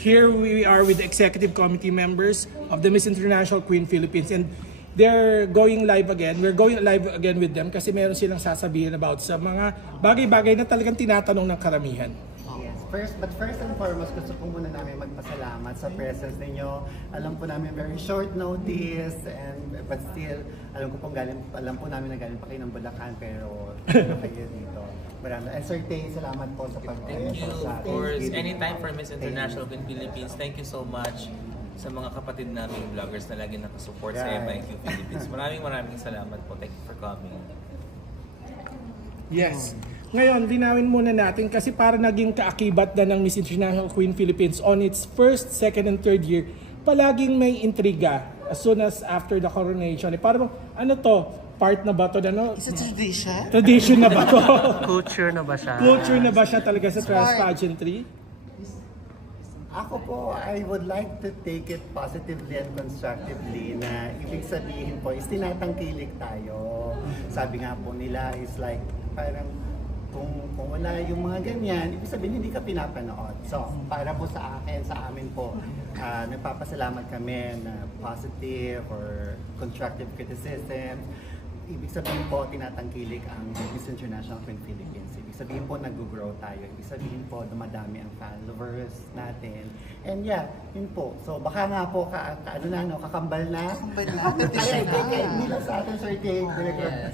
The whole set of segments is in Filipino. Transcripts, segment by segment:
Here we are with the executive committee members of the Miss International Queen Philippines, and they're going live again. We're going live again with them kasi meron silang sasabihin about sa mga bagay-bagay na talagang tinatanong ng karamihan. Yes, first and foremost, gusto po muna namin magpasalamat sa presence ninyo. Alam po namin very short notice, but still, alam po namin na galing pa kayo ng Bulacan, pero kayo dito. And Sir Tay, salamat po sa Thank you. Of course, anytime for Miss International Queen Philippines. Thank you so much sa mga kapatid naming vloggers na lagi nakasupport sa MIQ Philippines. Maraming salamat po. Thank you for coming. Yes. Ngayon, linawin muna natin kasi para naging kaakibat na ng Miss International Queen Philippines on its first, second, and third year, palaging may intriga as soon as after the coronation. Parang ano to? Part na ba to? Ano? Is it tradition? Tradition na ba to? Culture na ba siya? Culture na ba siya talaga sa trans pageantry? Ako po, I would like to take it positively and constructively na ibig sabihin po is tinatangkilik tayo. Sabi nga po nila is like parang kung wala yung mga ganyan, ibig sabihin hindi ka pinapanood. So, para po sa akin, sa amin po, nagpapasalamat kami na positive or constructive criticism. Ibig sabihin po, tinatangkilik ang Miss International Queen Philippines. Ibig sabihin po, nag-grow tayo. Ibig sabihin po, dumadami ang followers natin. And yeah, yun po. So baka nga po, kakambal na. I think hindi lang sa atin, Sir Tay,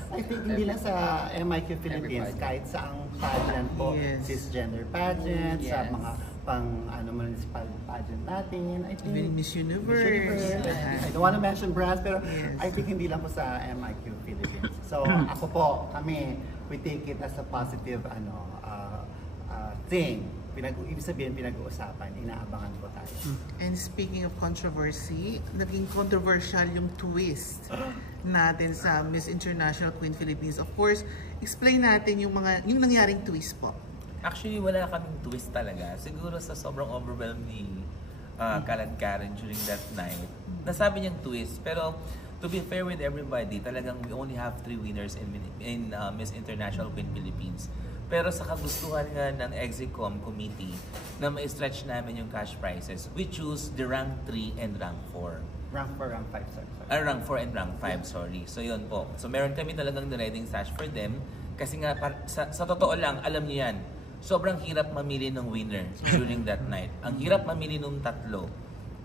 I think hindi lang sa MIQ Philippines, kahit sa ang pageant po, cisgender pageant, sa mga municipal pageant natin. I think Miss Universe. I don't want to mention brands, pero I think hindi lang po sa MIQ Philippines. So ako po, kami, we take it as a positive thing. Ibig sabihin, pinag-uusapan, inaabangan po tayo. And speaking of controversy, naging controversial yung twist natin sa Miss International Queen Philippines. Of course, explain natin yung nangyaring twist po. Actually, wala kaming twist talaga. Siguro sa sobrang overwhelm ni Karen during that night. Nasabi niyang twist, pero to be fair with everybody, talagang we only have 3 winners in Miss International Queen Philippines. Pero sa kagustuhan nga ng Execom Committee na ma-stretch namin yung cash prizes, we choose the rank 3 and rank 4. Rank 4, rank 5, sorry. Rank 4 and rank 5, sorry. So yun po. So meron kami talagang riding sash for them. Kasi nga, sa totoo lang, alam niyo yan, sobrang hirap mamili ng winner during that night. Ang hirap mamili ng 3.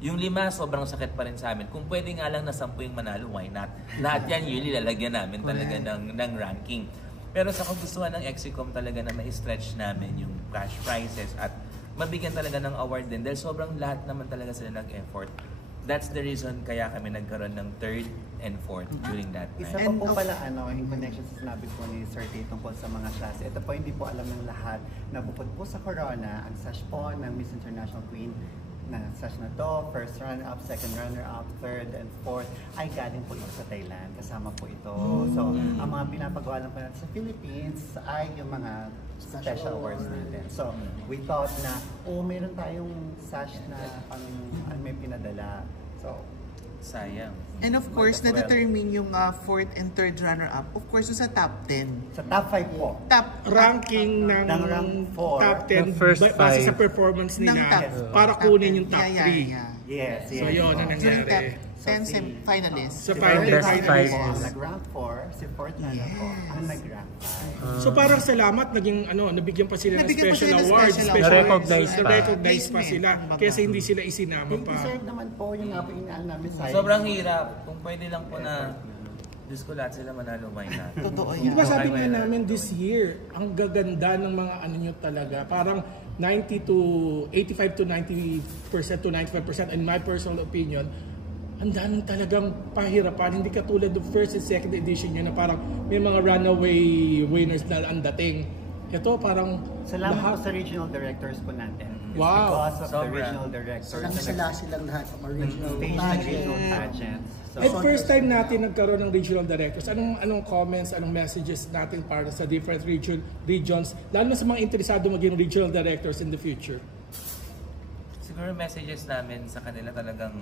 Yung 5, sobrang sakit pa rin sa amin. Kung pwede nga lang na 10 yung manalo, why not? Lahat yan, yun lalagyan namin talaga ng ranking. Pero sa kagustuhan ng Execom talaga na ma-stretch namin yung cash prizes at mabigyan talaga ng award din dahil sobrang lahat naman talaga sila nag-effort. That's the reason kaya kami nagkaroon ng 3rd and 4th during that night. Isa pa po pala in connection sa sinabi po ni Sir Tay tungkol sa mga klase. Ito po hindi po alam ng lahat na bukod po sa Corona, ang sash po ng Miss International Queen na sash na to, first runner-up, second runner-up, third and fourth, ay galing po ito sa Thailand. Kasama po ito. So, ang mga pinapagawa lang po natin sa Philippines ay yung mga special awards natin. So, we thought na, meron tayong sash na may pinadala. So, sayang. And of course, na-determine yung 4th and 3rd runner-up. Of course, sa top 10. Sa top 5 po. Ranking ng rank 4. Top 10 base sa performance nila para kunin yung top 3. Yes. So yun ang nangyari. 10 finalists. So finalists nag-rank 4, si 4th na po ang nag-rank 5. So parang salamat, nabigyan pa sila ng special awards. Na-recognize pa sila. Kaysa hindi sila isinama pa. Deserve naman po yung nga po inaal namin sa sobrang hirap. Kung pwede lang po na Diyos ko lahat sila manalo, why not? Totoo yan. Hindi ba sabi nga namin this year, ang gaganda ng mga nyo talaga. Parang 90 to 85 to 90% to 95% in my personal opinion, ang daming talagang pahirapan. Hindi katulad ng first and second edition yun na parang may mga runaway winners na ang dating. Ito parang salamat po sa regional directors po natin. Wow. Because of the regional directors. Silang lahat ng regional pageants. At first time natin nagkaroon ng regional directors, anong comments, anong messages natin para sa different regions, lalo na sa mga interesado maging regional directors in the future? Siguro messages namin sa kanila talagang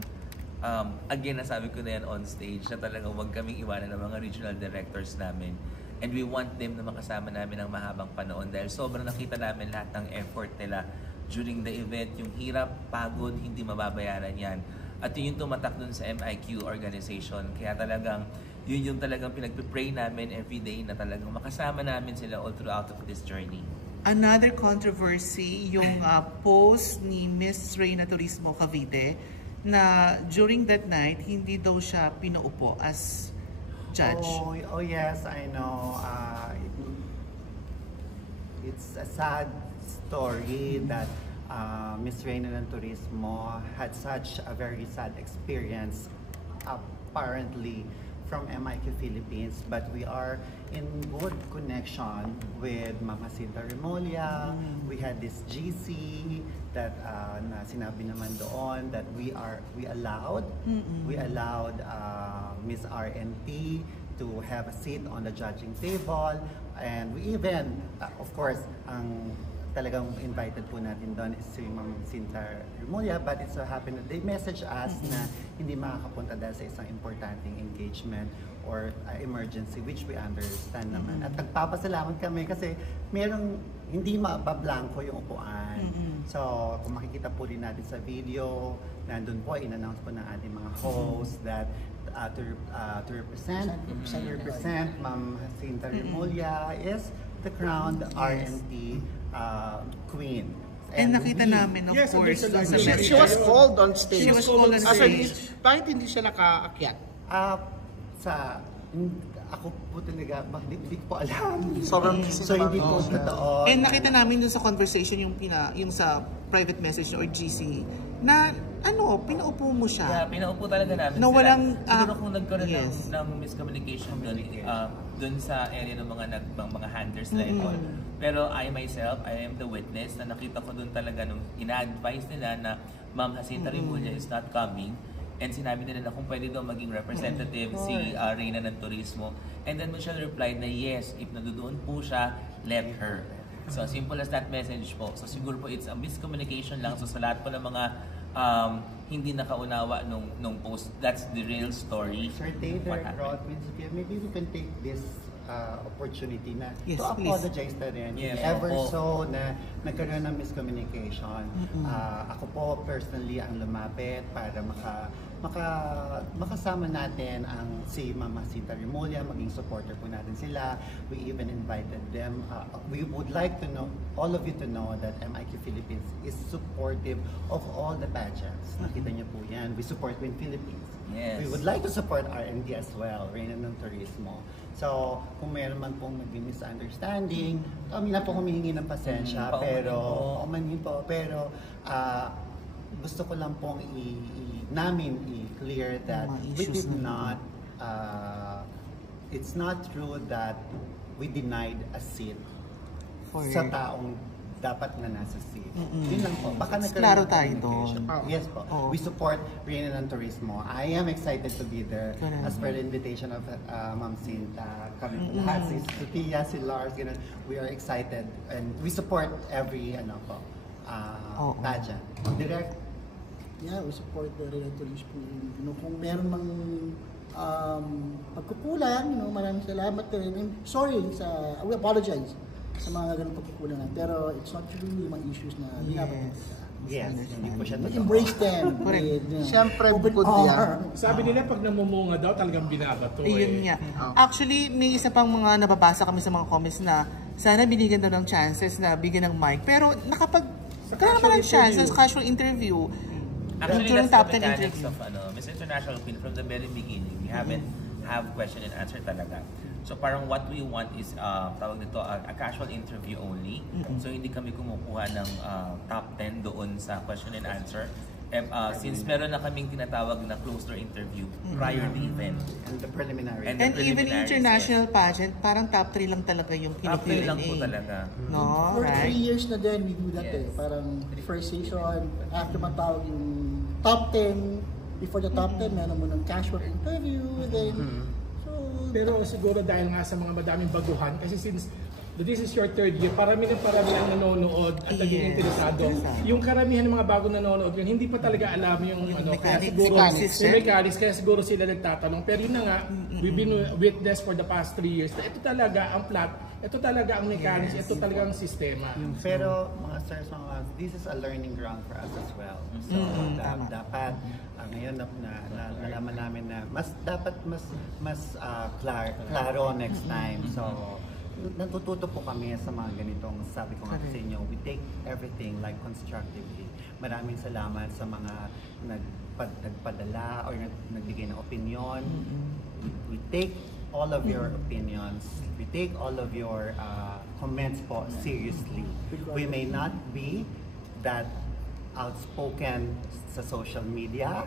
again, nasabi ko na yan on stage na talagang huwag kaming iwanan ng mga regional directors namin. And we want them na makasama namin ng mahabang panahon dahil sobrang nakita namin lahat ng effort nila during the event. Yung hirap, pagod, hindi mababayaran yan. At yun yung tumatak dun sa MIQ organization. Kaya talagang yun yung talagang pinagpipray namin everyday na talagang makasama namin sila all throughout of this journey. Another controversy, yung post ni Miss Reyna Turismo Cavite na during that night, hindi daw siya pinaupo as judge. Oh yes, I know. It's a sad story that Miss Reyna ng Turismo had such a very sad experience apparently from MIQ Philippines, but we are in good connection with Mama Cinta Remolia. We had this GC that na sinabi naman doon that we allowed Miss RNT to have a seat on the judging table, and we even of course ang talagang invited po natin doon is si Ma'am Cinta Remolia, but it so happened that they message us na hindi makakapunta dahil sa isang importanteng engagement or emergency, which we understand naman. At nagpapasalamat kami kasi merong hindi mabablanko yung upuan. So, kung makikita po rin natin sa video, nandun po, in-announce po ng ating mga hosts that to represent Ma'am Cinta Remolia is the crowned RNT Queen. And nakita namin, of Yes, course, and dun sa there's a- She was called on stage. She was called on stage. Bakit hindi siya nakaakyat? Ako po talaga, hindi ko alam. Sobrang So hindi po totoo. And nakita namin dun sa conversation yung sa private message or GC na pinaupo mo Yeah, siya. pinaupo talaga namin Na sila. walang, Siguro kung nagkaroon yes. ng miscommunication dun sa area ng mga handlers na ito. Pero I myself, I am the witness na nakita ko dun talaga nung ina-advise nila na Ma'am Jacinta Remulla is not coming. And sinabi nila na kung pwede daw maging representative si Reyna ng Turismo. And then Michelle replied na yes, if nandoon po siya, let her. So simple as that message po. So siguro po it's a miscommunication lang. So sa lahat po ng mga hindi nakaunawa nung post, that's the real story. Sir David, Rod, maybe we can take this opportunity na Yes, to apologize na rin. Yes, Ever opo. so na nagkaroon ng miscommunication. Ako po personally ang lumapit para makasama natin ang si Mama Cinta Remolia, maging supporter po natin sila. We even invited them. We would like to know, all of you to know that MIQ Philippines is supportive of all the pageants. Nakita niyo po yan. We support Win Philippines. Yes. We would like to support RND as well, Reyna ng Turismo. So, kung meron man pong maging misunderstanding, kami na po humihingi ng pasensya, paumanhin po. Pero gusto ko lang pong namin i-clear that we did not, it's not true that we denied a seat sa taong dapat na nasa seat. Yun lang po. Baka Klaro nagkaroon ng tayo communication. doon. Yes po. Oo. We support Reyna ng Turismo. I am excited to be there Correct. as per the invitation of Ma'am Cinta. Kami po lahat, si Sophia, si Lars, ganun. We are excited and we support every pageant. Direct. Yeah, we support the Reyna Turismo. Kung meron mang pagkukulang, maraming salamat rin. And sorry, we apologize sa mga ganung pagkukulang. Pero it's not really mga issues na binabanggit. Yes, hindi po siya Embrace them. Correct. Siyempre, bukod yan. Sabi nila pag namumunga daw talagang binabato. Ayun nga. Actually, may isa pang mga nababasa kami sa mga comments na sana binigyan daw ng chances na bigyan ng mic. Pero nagkaroon naman ng chance sa casual interview. Actually, During that's top the 10 mechanics interview. of Miss International Queen from the very beginning. We haven't have question and answer talaga. So parang what we want is tawag nito a casual interview only. So hindi kami kumukuha ng top 10 doon sa question and answer. Since meron na kaming tinatawag na closed door interview prior to the event. And the preliminary. And And the even preliminaries, international pageant, parang top 3 lang talaga yung Top 3 lang po Q&A. talaga. No, For 3 right? years na din, we do that Yes. Parang first season, after matawag yung top 10, before the top 10, meron mo ng casual interview, then, so, Pero siguro dahil nga sa mga madaming baguhan, kasi since this is your third year, parami ang nanonood at naging interesado. Yung karamihan ng mga bagong nanonood yun, hindi pa talaga alam yung kaya siguro yung mechanics, kaya siguro sila nagtatanong. Pero yun na nga, we've been witness for the past 3 years na ito talaga ang plot, ito talaga ang mechanics, ito talaga ang sistema. Pero mga sirs, this is a learning ground for us as well. So dapat ngayon nalaman namin na dapat mas klaro next time. So natututo po kami sa mga ganitong, sabi ko nga sa inyo, we take everything like constructively. Maraming salamat sa mga nagpadala or nagbigay ng opinion. We take all of your opinions, we take all of your comments po seriously. We may not be that outspoken sa social media,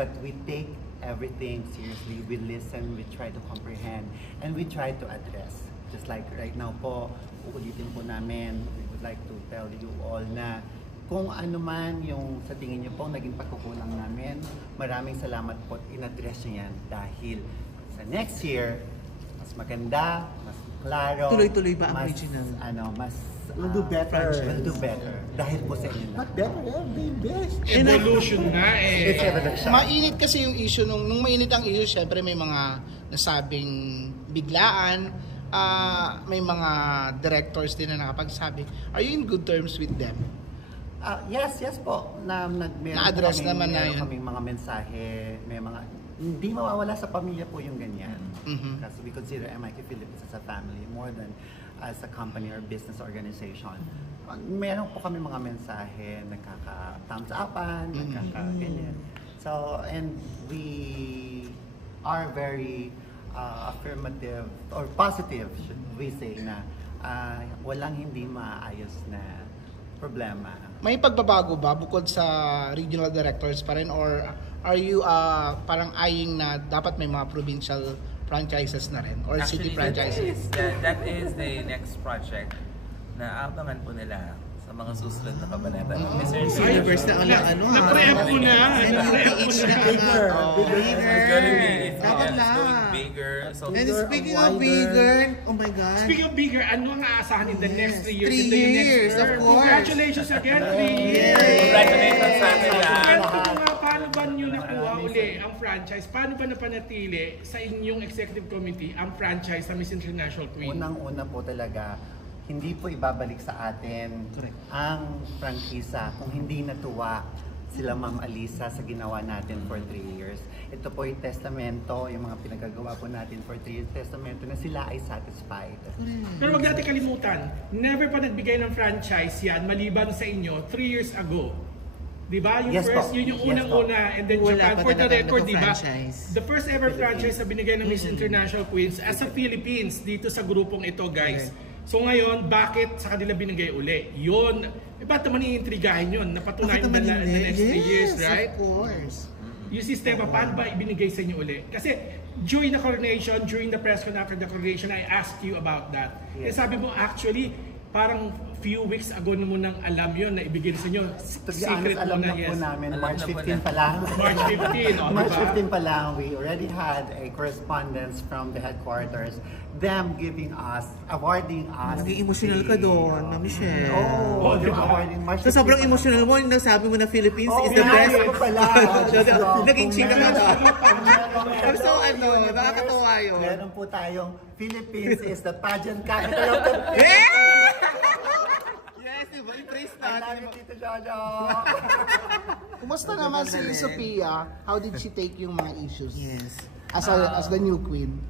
but we take everything seriously. We listen, we try to comprehend, and we try to address. Just like right now po, uulitin po namin, we would like to tell you all na kung ano man yung sa tingin niyo po naging pagkukulang namin, maraming salamat po at in-address niyo yan dahil sa next year, mas maganda, mas klaro. Tuloy-tuloy ba ang mas, original? We'll do better. We'll do better. Dahil po sa inyo na. Not better, the best. Evolution na It's evolution. Mainit kasi yung issue, nung mainit ang issue, syempre may mga nasabing biglaan, may mga directors din na nakapagsabi. Are you in good terms with them? Yes po. Na-address naman na yun. Kaming mga mensahe, may mga hindi mawawala sa pamilya po yung ganyan. Kasi we consider MIQ Philippines as a family more than as a company or business organization. Meron po kami mga mensahe, nagkaka-thumbs upan, nagkaka-ganyan. So, and we are very affirmative or positive, should we say, na walang hindi maayos na problema. May pagbabago ba bukod sa regional directors pa rin, or are you parang eyeing na dapat may mga provincial franchises na rin or Actually, city franchises? that is the next project na abangan po nila sa mga susunod na kabanata ng Mr. Universe na Na-preempt ko na. NUPH na bigger. It's Dapat going lang. bigger. So, And speaking of bigger, oh my God. Speaking of bigger, ano ang aasahan in the next 3 years? 3 in the next years, term? of course. Congratulations again, 3 years! congratulations sa atin lahat. Kwento ko nga, paano ba nyo nakuha uli ang franchise? Paano ba napanatili sa inyong executive committee ang franchise sa Miss International Queen? Unang-una po talaga, hindi po ibabalik sa atin ang prangkisa kung hindi natuwa sila Ma'am Alisa sa ginawa natin for 3 years. Ito po yung testamento, yung mga pinagagawa po natin for 3 years, testamento na sila ay satisfied. Pero wag natin kalimutan, never pa nagbigay ng franchise yan maliban sa inyo 3 years ago. Diba? Yung Yes, first, po. yun yung Yes, unang-una, and then Wala Japan, pa for the talaga record, diba? nagka-franchise. The first ever franchise na binigay ng Miss International Queens as a Philippines dito sa grupong ito, guys. So ngayon, bakit sa kanila binigay uli? Yun, ba't naman iintrigahin yun? Napatunayan na the next 3 years, right? Of course. Yung sistema, paano ba ibinigay sa inyo uli? Kasi during the coronation, during the press con after the coronation, I asked you about that. Yes. Eh sabi mo, actually, parang few weeks ago na mo nang alam yun na ibigay sa inyo. To be Secret honest, alam mo na na, po yes. namin, Alam March na po 15 pa lang. March 15, oh, March diba? 15 pa lang, we already had a correspondence from the headquarters, them giving us, awarding us. Naging emotional ka doon, Ma'am Michelle. Oh, diba? awarding March 15 So sobrang pa lang. emotional mo, yung nasabi mo na Philippines Oh, is the best. ko pala. Naging chika ka to. So nakakatawa yun. Meron po tayong Philippines is the pageant capital of the Philippines. Yes, diba? I-praise I love you, Tito Jojo. Kumusta naman si Sophia? How did she take yung mga issues? Yes. As the new queen?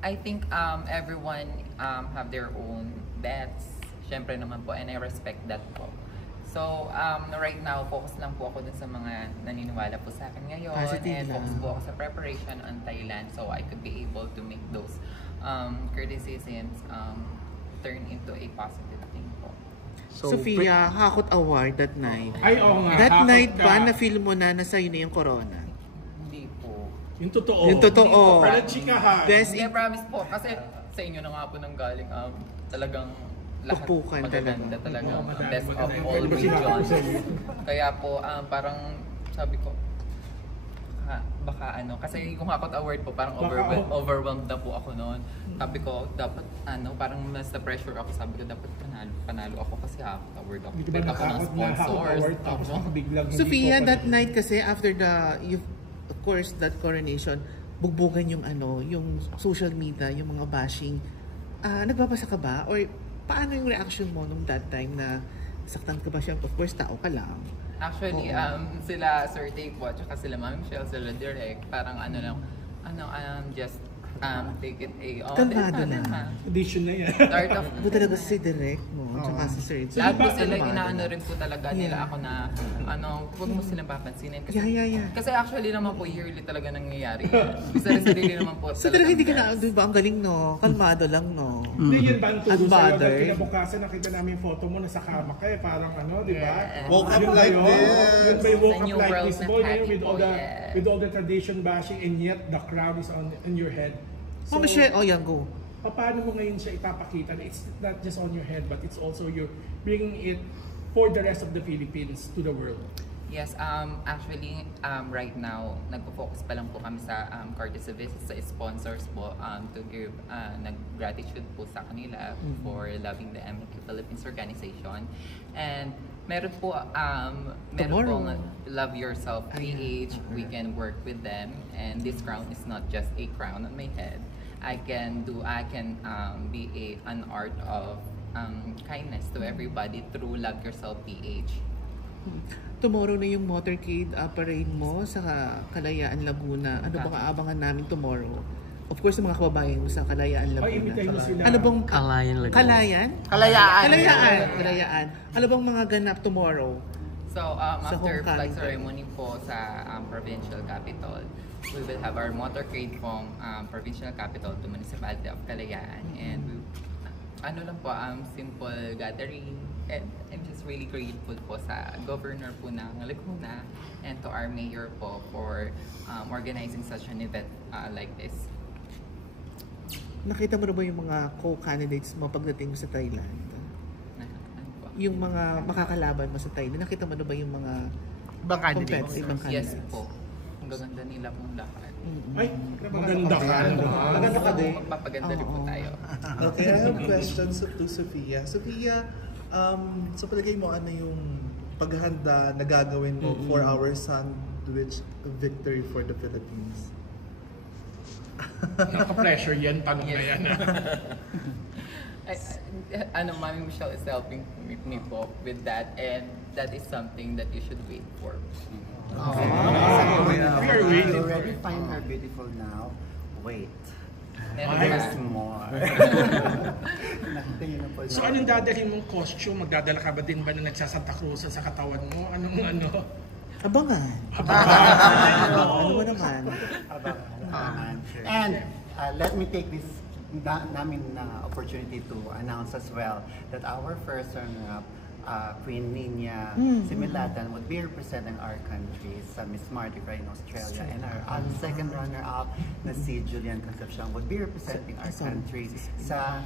I think everyone have their own bets. Syempre naman po, and I respect that po. So, right now, focus lang po ako dun sa mga naniniwala po sa akin ngayon. Positive and lang. focus po ako sa preparation on Thailand so I could be able to make those criticisms turn into a positive thing po. So, Sophia, Hakot Award that night. Ay, oo nga. That hakot night ka. ba na-feel mo na sa'yo na yung corona? Hindi po. Yung totoo. Yung totoo. Parang chikahan. Best Hindi, promise po. Kasi sa inyo na nga po nang galing talagang lahat Upukan magaganda Oo, talaga. madami, Best of madami. all Pwede ba regions. sinabi? Kaya po, parang sabi ko, baka ano, kasi yung Hakot Award po, parang overwhelmed na po ako noon. Sabi ko, dapat parang mas na-pressure ako. Sabi ko, dapat panalo ako kasi Hakot Award ako. Hindi ba Ako ng sponsors. Tapos biglang hindi Sophia, focus. that night kasi after of course, that coronation, bugbugan yung yung social media, yung mga bashing. Nagbabasa ka ba? Or paano yung reaction mo nung that time na saktan ka ba siya? Of course, tao ka lang. Actually, sila Sir Dave po, tsaka sila Ma'am Michelle, sila Direk, parang just take it Kalmado na. Edition na yan. Start of Ito talaga si Direk mo, tsaka si Sir. lahat po sila, kalmado inaano na. rin po talaga nila ako na, huwag mo silang papansinin. Kasi, Yeah. kasi actually naman po, yearly talaga nangyayari. Sarili naman po. So talaga hindi ka na, di ba, ang galing no? Kalmado lang no? Hindi yun ba ang turo sa'yo? Unbothered. Dahil kinabukasan nakita namin yung photo mo, nasa kama ka parang di ba? Woke up Yun ba like yun? this. Yun ba yung woke The up new like world this na boy happy with po, all the tradition bashing and yet the crown is on your head. Ma'am Michelle, yan, go. Paano mo ngayon siya ipapakita na it's not just on your head but it's also you're bringing it for the rest of the Philippines to the world? Yes, actually, right now, nagpo-focus pa lang po kami sa courtesy visits sa sponsors po to give gratitude po sa kanila for loving the MQ Philippines organization. And meron po Tomorrow. Love Yourself PH. We can work with them, and this crown is not just a crown on my head. I can be an art of kindness to everybody through Love Yourself PH. Tomorrow na yung motorcade parade mo sa Kalayaan, Laguna. Ano bang aabangan namin tomorrow? Of course, yung mga kababayan mo sa Kalayaan, Laguna. Ibigay mo sila. Ano bang... Kalayan Laguna. Kalayaan? Kalayaan. Ano bang mga ganap tomorrow? So, Sa after homecoming flag day. ceremony po sa provincial capital, we will have our motorcade from provincial capital to municipality of Kalayaan. And simple gathering. And I'm just really grateful po sa governor po ng Laguna and to our mayor po for organizing such an event like this. Nakita mo na ba yung mga co-candidates mo pagdating mo sa Thailand? Yung mga makakalaban mo sa Thailand, nakita mo na ba yung mga Ibang candidates. competitive candidates? Yes po. Ang gaganda nila pong lahat. Ay, maganda ka. Maganda ka din. Magpapaganda rin po tayo. Okay, I have questions to Sophia. Sophia, sa palagay mo, ano yung paghahanda na gagawin mo for our sandwich victory for the Philippines? Naka-pressure yan, tanong na yan. Mami Michelle is helping me po with that, and that is something that you should wait for. We are You waiting for already it. find her beautiful now. Wait. Meron There's pa. more. Nakita niyo na po. So anong dadalhin mong costume? Magdadala ka ba din ba na nagsasanta Cruz sa katawan mo? Anong ano? Abangan. Ano ba naman? And let me take this opportunity to announce as well that our first runner-up, Queen Nina Similatan, would be representing our country sa Miss Mardi Gras in Australia, and our second runner-up na si Julian Concepcion would be representing our country sa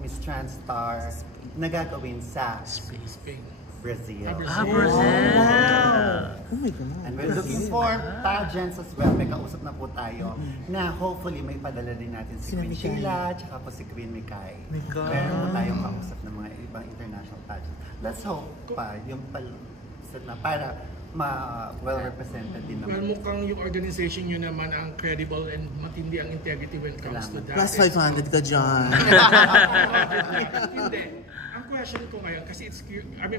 Miss Transstar na gagawin sa Spain. Brazil. Brazil! Oh my God. And we're looking for pageants as well. May kausap na po tayo na hopefully may padala din natin si Sina Queen Mikay. Sheila tsaka po si Queen Mikay. Mikay. Meron po tayong kausap ng mga ibang international pageants. Let's hope pa yung na para well-represented din Well, naman. mukhang yung organization nyo naman ang credible and matindi ang integrity when it comes to that. Plus 500 ka dyan. Hindi. Ang question ko ngayon, kasi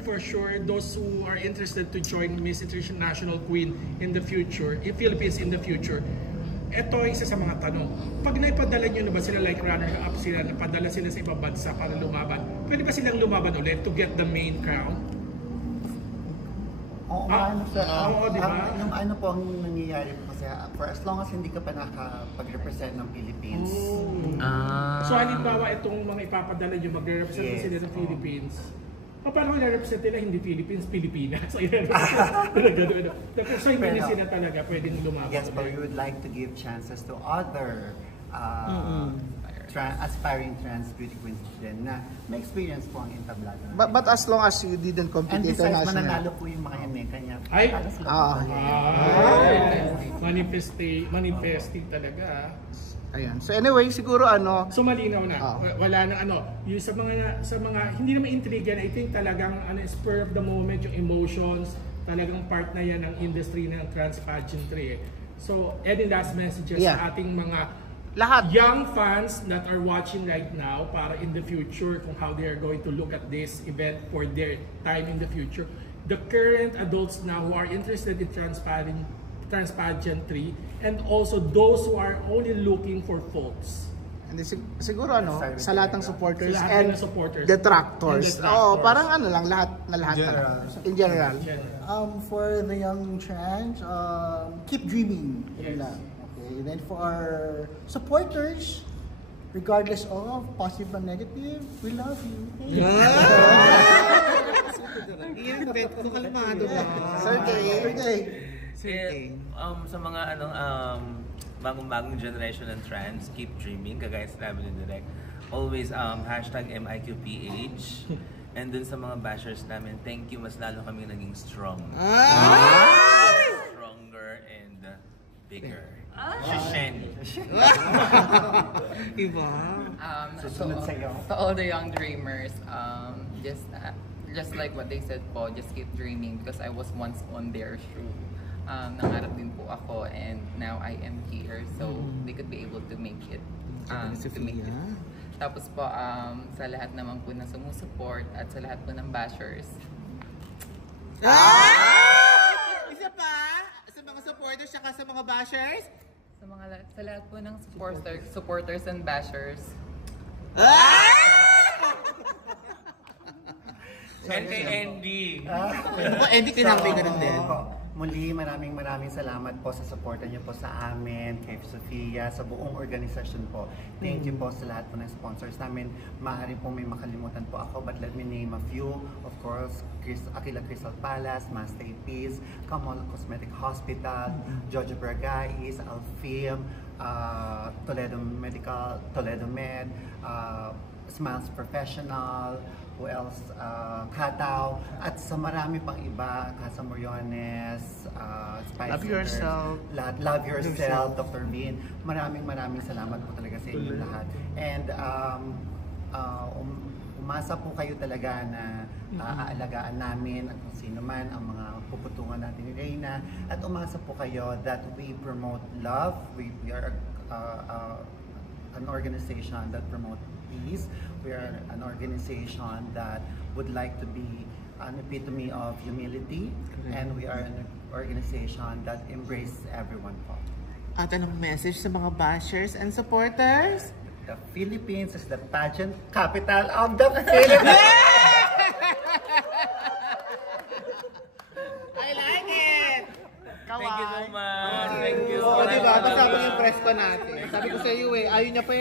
for sure, those who are interested to join Miss International Queen in the future, in Philippines in the future, ito isa sa mga tanong. Pag naipadala nyo na ba sila, like runner-up sila, napadala sila sa ibang bansa para lumaban, pwede ba silang lumaban ulit to get the main crown? Oo, di ba? Yung ano po ang nangyayari po kasi for as long as hindi ka pa nakapag-represent ng Philippines, So halimbawa itong mga ipapadala nyo, magre-represent Yes, sila ng oo. Philippines. Paano i-represent nila hindi Philippines, Pilipinas? So i-represent. So hindi na sila talaga pwedeng lumaban. yes, but we would like to give chances to other aspiring trans beauty queens din na may experience po ang entablado. But as long as you didn't compete And besides, internationally. mananalo po yung mga yan kanya. Ay! Manifesting talaga. Ayan. So anyway, siguro So malinaw na. Ah. Wala nang yung sa mga hindi naman intriga na, I think talagang spur of the moment, yung emotions, talagang part na yan ng industry ng trans pageantry. So, any last messages sa ating mga lahat young fans that are watching right now para in the future kung how they are going to look at this event for their time in the future. The current adults now who are interested in trans pageantry and also those who are only looking for faults. And siguro sa lahat ng supporters Sa lahat and ng supporters. detractors. And detractors. Parang lahat General. in general. For the young trans, keep dreaming. Yun Yes. lang. Okay. Then for our supporters, regardless of positive or negative, we love you. Iyan, bet ko kalmado lang. Sir Jay. Sa mga bagong generation ng trans, keep dreaming, kagaya sinabi ni Direk. Always hashtag MIQPH. And dun sa mga bashers namin, thank you, mas lalo kami naging strong. Stronger and bigger. Shisheni. Iba. Susunod sa'yo. To all the young dreamers, just like what they said po, just keep dreaming because I was once on their shoe. Nangarap din po ako and now I am here so they could be able to make it. Tapos po, sa lahat naman po na sumusupport at sa lahat po ng bashers. Isa pa? Sa mga supporters saka sa mga bashers? Sa lahat po ng supporters and bashers. And kay Andy. Andy, kinakabay ka rin din. Muli, maraming salamat po sa suporta niyo po sa amin, kay Sofia, sa buong organisasyon po. Thank you po sa lahat po ng sponsors namin. Maaari po may makalimutan po ako, but let me name a few. Of course, Aquila Crystal Palace, Mastay Peace, Kamal Cosmetic Hospital, Jojo Bragais, Alfim, Toledo Med, Smiles Professional, who else? Kataw, at sa marami pang iba, Casa Moriones, Spice Love Yourself. Love Yourself, Dr. Bean. Maraming salamat po talaga sa inyo lahat. And umasa po kayo talaga na aalagaan namin at kung sino man ang mga puputungan natin ni Reyna. At umasa po kayo that we promote love. We are an organization that promotes peace. We are an organization that would like to be an epitome of humility, and we are an organization that embraces everyone po. At anong message sa mga bashers and supporters? The Philippines is the pageant capital of the Philippines! I like it! Thank you so much. Thank you. Oo, diba? Kasama yung press ko natin. Sabi ko sa iyo ayaw niya pa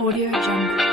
Audio Jungle.